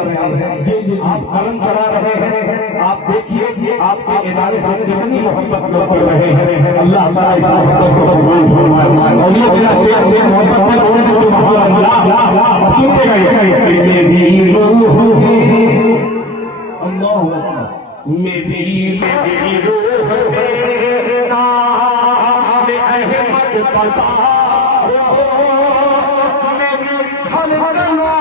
आप कलम चला रहे हैं, आप देखिए आपके इदारे से कितनी मोहब्बत लोग कर रहे हैं। अल्लाह ताला इस मोहब्बत को कबूल फरमाए। और ये मेरा शेर ये मोहब्बत से बोल दो सुभान अल्लाह। सुनिएगा ये मेरी रूह अल्लाहू अकबर मेरी रूह में नाम अहमद पधारो मेरी खलकना